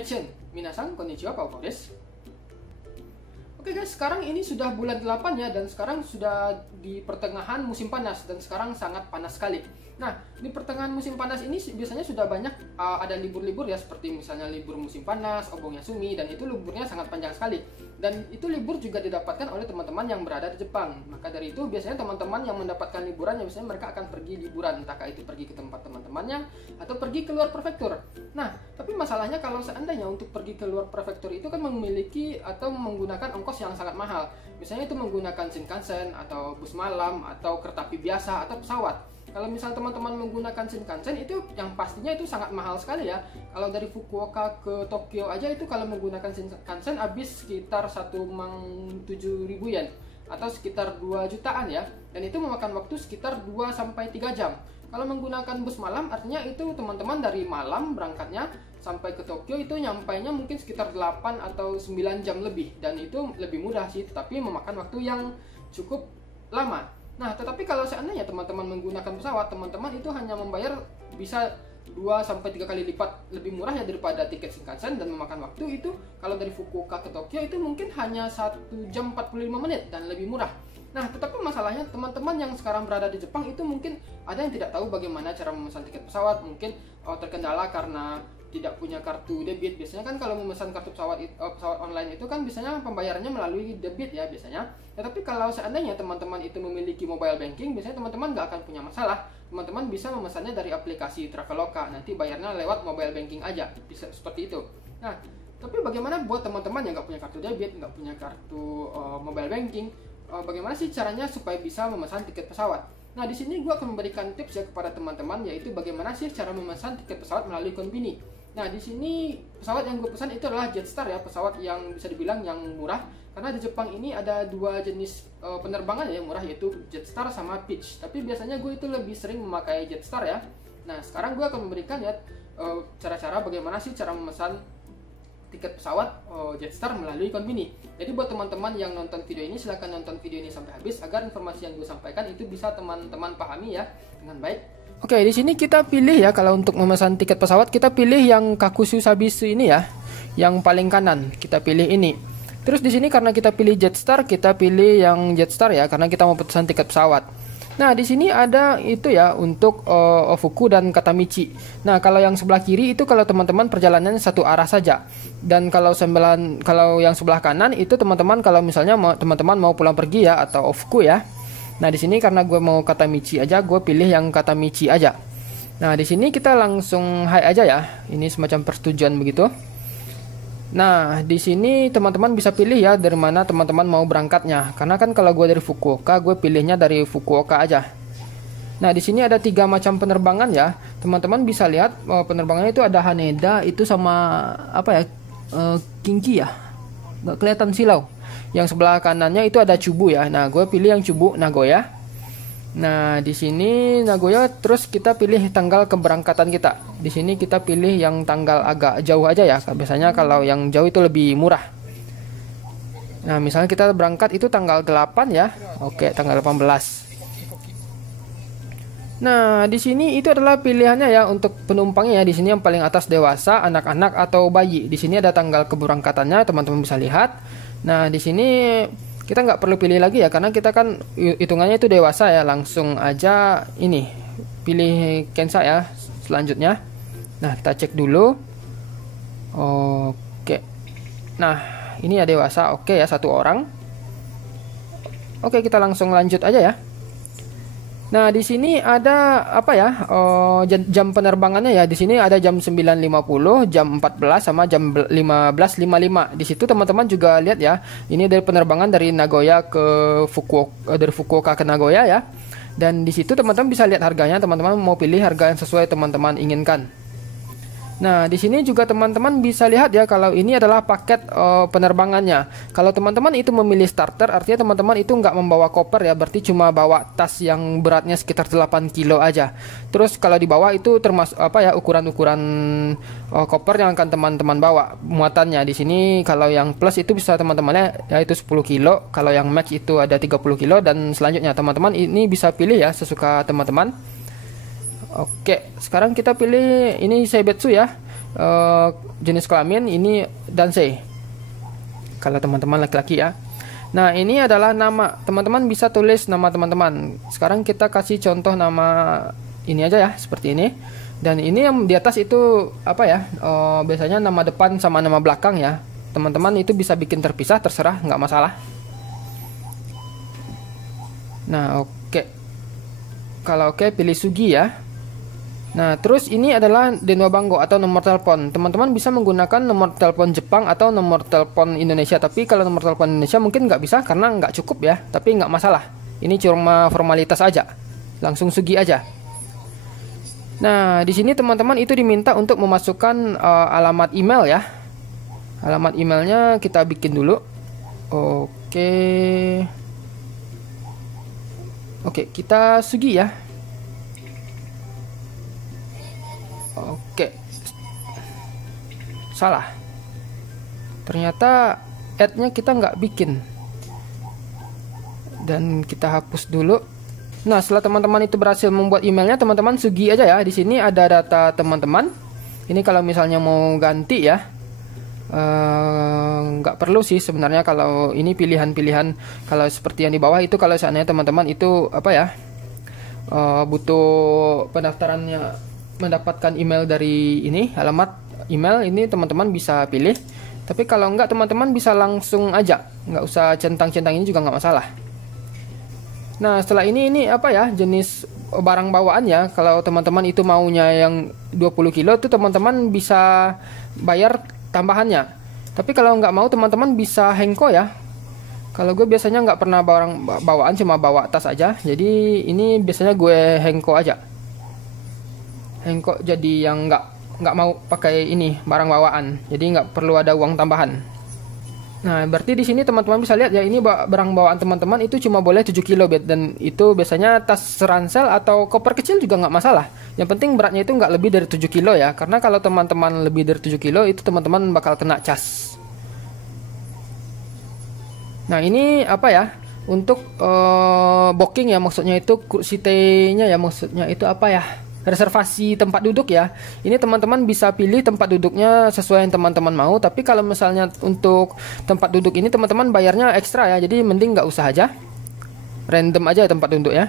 Action! Minasan, konnichiwa, Pao desu. Oke guys, sekarang ini sudah bulan 8 ya, dan sekarang sudah di pertengahan musim panas, dan sekarang sangat panas sekali. Nah, di pertengahan musim panas ini biasanya sudah banyak ada libur-libur ya, seperti misalnya libur musim panas, Obon Yasumi, dan itu liburnya sangat panjang sekali. Dan itu libur juga didapatkan oleh teman-teman yang berada di Jepang. Maka dari itu biasanya teman-teman yang mendapatkan liburan, ya biasanya mereka akan pergi liburan, entahkah itu pergi ke tempat teman-temannya atau pergi ke luar prefektur. Nah, tapi masalahnya kalau seandainya untuk pergi ke luar prefektur itu kan memiliki atau menggunakan ongkos yang sangat mahal. Misalnya itu menggunakan Shinkansen atau bus malam atau kereta api biasa atau pesawat. Kalau misal teman-teman menggunakan Shinkansen itu yang pastinya itu sangat mahal sekali ya. Kalau dari Fukuoka ke Tokyo aja itu kalau menggunakan Shinkansen habis sekitar 7.000 yen atau sekitar 2 jutaan ya. Dan itu memakan waktu sekitar 2-3 jam. Kalau menggunakan bus malam artinya itu teman-teman dari malam berangkatnya sampai ke Tokyo itu nyampainya mungkin sekitar 8 atau 9 jam lebih, dan itu lebih mudah sih, tetapi memakan waktu yang cukup lama. Nah, tetapi kalau seandainya teman-teman menggunakan pesawat, teman-teman itu hanya membayar bisa 2-3 kali lipat lebih murah ya daripada tiket Shinkansen, dan memakan waktu itu kalau dari Fukuoka ke Tokyo itu mungkin hanya 1 jam 45 menit dan lebih murah. Nah, tetapi masalahnya teman-teman yang sekarang berada di Jepang itu mungkin ada yang tidak tahu bagaimana cara memesan tiket pesawat, mungkin terkendala karena tidak punya kartu debit. Biasanya kan kalau memesan kartu pesawat online itu kan biasanya pembayarannya melalui debit ya biasanya. Tetapi kalau seandainya teman-teman itu memiliki mobile banking, biasanya teman-teman nggak akan punya masalah. Teman-teman bisa memesannya dari aplikasi Traveloka, nanti bayarnya lewat mobile banking aja, bisa seperti itu. Nah, tapi bagaimana buat teman-teman yang nggak punya kartu debit, nggak punya kartu mobile banking, bagaimana sih caranya supaya bisa memesan tiket pesawat? Nah, di sini gue akan memberikan tips ya kepada teman-teman, yaitu bagaimana sih cara memesan tiket pesawat melalui Konbini. Nah, di sini pesawat yang gue pesan itu adalah Jetstar ya, pesawat yang bisa dibilang yang murah. Karena di Jepang ini ada 2 jenis penerbangan ya yang murah, yaitu Jetstar sama Peach. Tapi biasanya gue itu lebih sering memakai Jetstar ya. Nah, sekarang gue akan memberikan ya cara-cara bagaimana sih cara memesan tiket pesawat Jetstar melalui Konbini. Jadi buat teman-teman yang nonton video ini, silahkan nonton video ini sampai habis agar informasi yang gue sampaikan itu bisa teman-teman pahami ya dengan baik. Oke, di sini kita pilih ya, kalau untuk memesan tiket pesawat kita pilih yang Kakushu Sabisu ini ya, yang paling kanan kita pilih ini. Terus di sini karena kita pilih Jetstar, kita pilih yang Jetstar ya, karena kita mau pesan tiket pesawat. Nah, di sini ada itu ya untuk Ofuku dan Katamichi. Nah, kalau yang sebelah kiri itu kalau teman-teman perjalanannya satu arah saja. Dan kalau yang sebelah kanan itu teman-teman kalau misalnya teman-teman mau pulang pergi ya atau Ofuku ya. Nah, di sini karena gue mau Katamichi aja, gue pilih yang Katamichi aja. Nah, di sini kita langsung hai aja ya. Ini semacam persetujuan begitu. Nah, di sini teman-teman bisa pilih ya dari mana teman-teman mau berangkatnya. Karena kan kalau gue dari Fukuoka, gue pilihnya dari Fukuoka aja. Nah, di sini ada 3 macam penerbangan ya. Teman-teman bisa lihat penerbangannya itu ada Haneda itu sama apa ya? Kinki ya. Nggak kelihatan silau. Yang sebelah kanannya itu ada Chubu ya. Nah, gue pilih yang Chubu Nagoya. Nah, di sini Nagoya, terus kita pilih tanggal keberangkatan kita. Di sini kita pilih yang tanggal agak jauh aja ya. Biasanya kalau yang jauh itu lebih murah. Nah, misalnya kita berangkat itu tanggal 8 ya. Oke, tanggal 18. Nah, di sini itu adalah pilihannya ya untuk penumpangnya ya. Di sini yang paling atas dewasa, anak-anak atau bayi. Di sini ada tanggal keberangkatannya, teman-teman bisa lihat. Nah, di sini kita nggak perlu pilih lagi ya, karena kita kan hitungannya itu dewasa ya. Langsung aja ini pilih Kensa ya selanjutnya. Nah, kita cek dulu. Oke. Nah, ini ya dewasa. Oke ya, 1 orang. Oke, kita langsung lanjut aja ya. Nah, di sini ada apa ya? Jam penerbangannya ya. Di sini ada jam 9.50, jam 14 sama jam 15.55. Di situ teman-teman juga lihat ya. Ini dari penerbangan dari Nagoya ke Fukuoka, dari Fukuoka ke Nagoya ya. Dan di situ teman-teman bisa lihat harganya. Teman-teman mau pilih harga yang sesuai teman-teman inginkan. Nah, di sini juga teman-teman bisa lihat ya kalau ini adalah paket penerbangannya. Kalau teman-teman itu memilih starter, artinya teman-teman itu nggak membawa koper ya, berarti cuma bawa tas yang beratnya sekitar 8 kilo aja. Terus kalau di bawah itu termasuk apa ya, ukuran-ukuran koper yang akan teman-teman bawa muatannya. Di sini kalau yang plus itu bisa teman-temannya yaitu 10 kilo, kalau yang max itu ada 30 kilo dan selanjutnya. Teman-teman ini bisa pilih ya sesuka teman-teman. Oke, sekarang kita pilih ini Seibetsu ya. jenis kelamin ini danse. Kalau teman-teman laki-laki ya. Nah, ini adalah nama. Teman-teman bisa tulis nama teman-teman. Sekarang kita kasih contoh nama ini aja ya, seperti ini. Dan ini yang di atas itu apa ya? Biasanya nama depan sama nama belakang ya. Teman-teman itu bisa bikin terpisah, terserah, nggak masalah. Nah, oke. Kalau oke, pilih Sugi ya. Nah, terus ini adalah Denwa Banggo atau nomor telepon. Teman-teman bisa menggunakan nomor telepon Jepang atau nomor telepon Indonesia. Tapi kalau nomor telepon Indonesia mungkin nggak bisa karena nggak cukup ya. Tapi nggak masalah. Ini cuma formalitas aja. Langsung Sugi aja. Nah, di sini teman-teman itu diminta untuk memasukkan alamat email ya. Alamat emailnya kita bikin dulu. Oke. Oke, kita Sugi ya. Oke. Salah. Ternyata add-nya kita nggak bikin. Dan kita hapus dulu. Nah, setelah teman-teman itu berhasil membuat emailnya, teman-teman Sugi aja ya. Di sini ada data teman-teman. Ini kalau misalnya mau ganti ya. Nggak perlu sih sebenarnya kalau ini pilihan-pilihan. Kalau seperti yang di bawah itu kalau seandainya teman-teman itu apa ya, butuh pendaftarannya, mendapatkan email dari ini, alamat email ini teman-teman bisa pilih. Tapi kalau enggak, teman-teman bisa langsung aja, nggak usah centang-centang, ini juga nggak masalah. Nah, setelah ini apa ya, jenis barang bawaan ya. Kalau teman-teman itu maunya yang 20 kilo itu teman-teman bisa bayar tambahannya. Tapi kalau nggak mau, teman-teman bisa hengko ya. Kalau gue biasanya nggak pernah barang bawaan, cuma bawa tas aja. Jadi ini biasanya gue hengko aja. Hengko jadi yang nggak mau pakai ini barang bawaan. Jadi nggak perlu ada uang tambahan. Nah, berarti di sini teman-teman bisa lihat ya, ini barang bawaan teman-teman itu cuma boleh 7 kilo bet, dan itu biasanya tas ransel atau koper kecil juga nggak masalah. Yang penting beratnya itu nggak lebih dari 7 kilo ya, karena kalau teman-teman lebih dari 7 kilo itu teman-teman bakal kena cas. Nah, ini apa ya? Untuk booking ya, maksudnya itu kursi T-nya ya, maksudnya itu apa ya? Reservasi tempat duduk ya. Ini teman-teman bisa pilih tempat duduknya sesuai yang teman-teman mau. Tapi kalau misalnya untuk tempat duduk ini teman-teman bayarnya ekstra ya. Jadi mending nggak usah aja, random aja tempat duduk ya.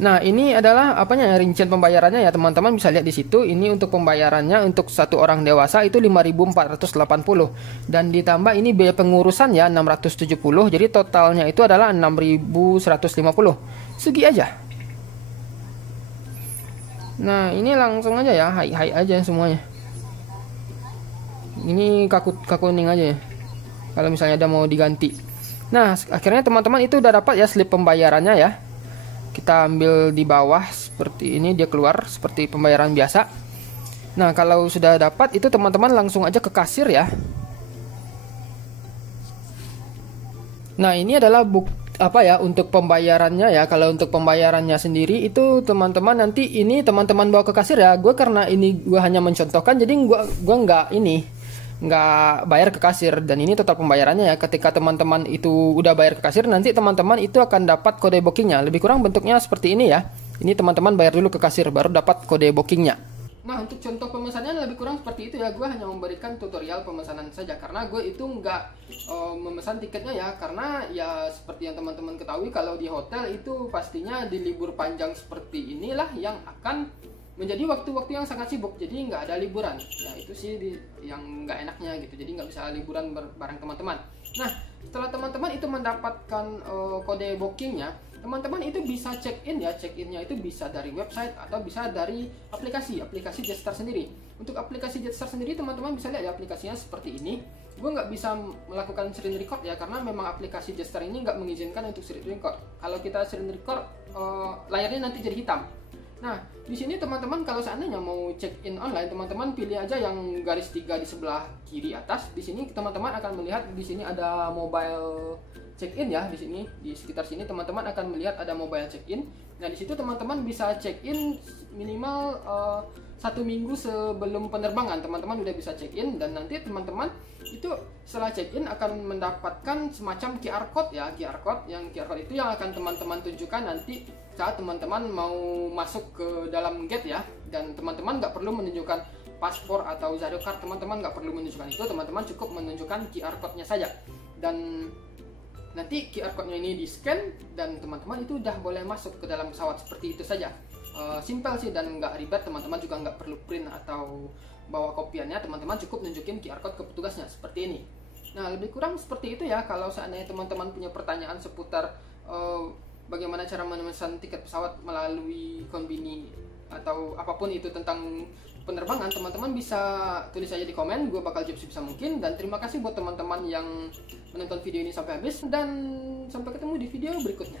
Nah, ini adalah apanya ya, rincian pembayarannya ya, teman-teman bisa lihat di situ. Ini untuk pembayarannya untuk satu orang dewasa itu 5.480 dan ditambah ini biaya pengurusan ya 670. Jadi totalnya itu adalah 6.150. Segi aja. Nah, ini langsung aja ya, hai aja semuanya. Ini kaku kuning aja ya, kalau misalnya ada mau diganti. Nah, akhirnya teman-teman itu udah dapat ya slip pembayarannya ya. Kita ambil di bawah seperti ini, dia keluar seperti pembayaran biasa. Nah, kalau sudah dapat itu teman-teman langsung aja ke kasir ya. Nah, ini adalah apa ya untuk pembayarannya ya. Kalau untuk pembayarannya sendiri itu teman-teman nanti ini teman-teman bawa ke kasir ya. Gue karena ini gue hanya mencontohkan, jadi gue nggak bayar ke kasir, dan ini total pembayarannya ya. Ketika teman-teman itu udah bayar ke kasir, nanti teman-teman itu akan dapat kode bookingnya. Lebih kurang bentuknya seperti ini ya. Ini teman-teman bayar dulu ke kasir baru dapat kode bookingnya. Nah, untuk contoh pemesanannya lebih kurang seperti itu ya. Gue hanya memberikan tutorial pemesanan saja, karena gue itu nggak memesan tiketnya ya. Karena ya seperti yang teman-teman ketahui, kalau di hotel itu pastinya di libur panjang seperti inilah yang akan menjadi waktu-waktu yang sangat sibuk. Jadi nggak ada liburan. Ya itu sih yang nggak enaknya gitu. Jadi nggak bisa liburan bareng teman-teman. Nah, setelah teman-teman itu mendapatkan kode bookingnya, teman-teman itu bisa check-in ya. Check-innya itu bisa dari website atau bisa dari aplikasi Jetstar sendiri. Untuk aplikasi Jetstar sendiri teman-teman bisa lihat ya, aplikasinya seperti ini. Gue nggak bisa melakukan screen record ya, karena memang aplikasi Jetstar ini nggak mengizinkan untuk screen record. Kalau kita screen record, layarnya nanti jadi hitam. Nah, di sini teman-teman kalau seandainya mau check-in online, teman-teman pilih aja yang garis 3 di sebelah kiri atas. Di sini teman-teman akan melihat di sini ada mobile check-in ya. Di sini di sekitar sini teman-teman akan melihat ada mobile check-in. Nah, di situ teman-teman bisa check-in minimal 1 minggu sebelum penerbangan. Teman-teman udah bisa check-in, dan nanti teman-teman itu setelah check-in akan mendapatkan semacam QR code ya. QR code itu yang akan teman-teman tunjukkan nanti saat teman-teman mau masuk ke dalam gate ya. Dan teman-teman nggak perlu menunjukkan paspor atau Zario Card, teman-teman nggak perlu menunjukkan itu, teman-teman cukup menunjukkan QR code-nya saja. Dan nanti QR code-nya ini di-scan dan teman-teman itu udah boleh masuk ke dalam pesawat, seperti itu saja. Simple sih dan nggak ribet, teman-teman juga nggak perlu print atau bawa kopiannya, teman-teman cukup nunjukin QR code ke petugasnya, seperti ini. Nah, lebih kurang seperti itu ya. Kalau seandainya teman-teman punya pertanyaan seputar bagaimana cara memesan tiket pesawat melalui Konbini atau apapun itu tentang penerbangan, teman-teman bisa tulis aja di komen, gue bakal jawab sebisa mungkin. Dan terima kasih buat teman-teman yang menonton video ini sampai habis, dan sampai ketemu di video berikutnya.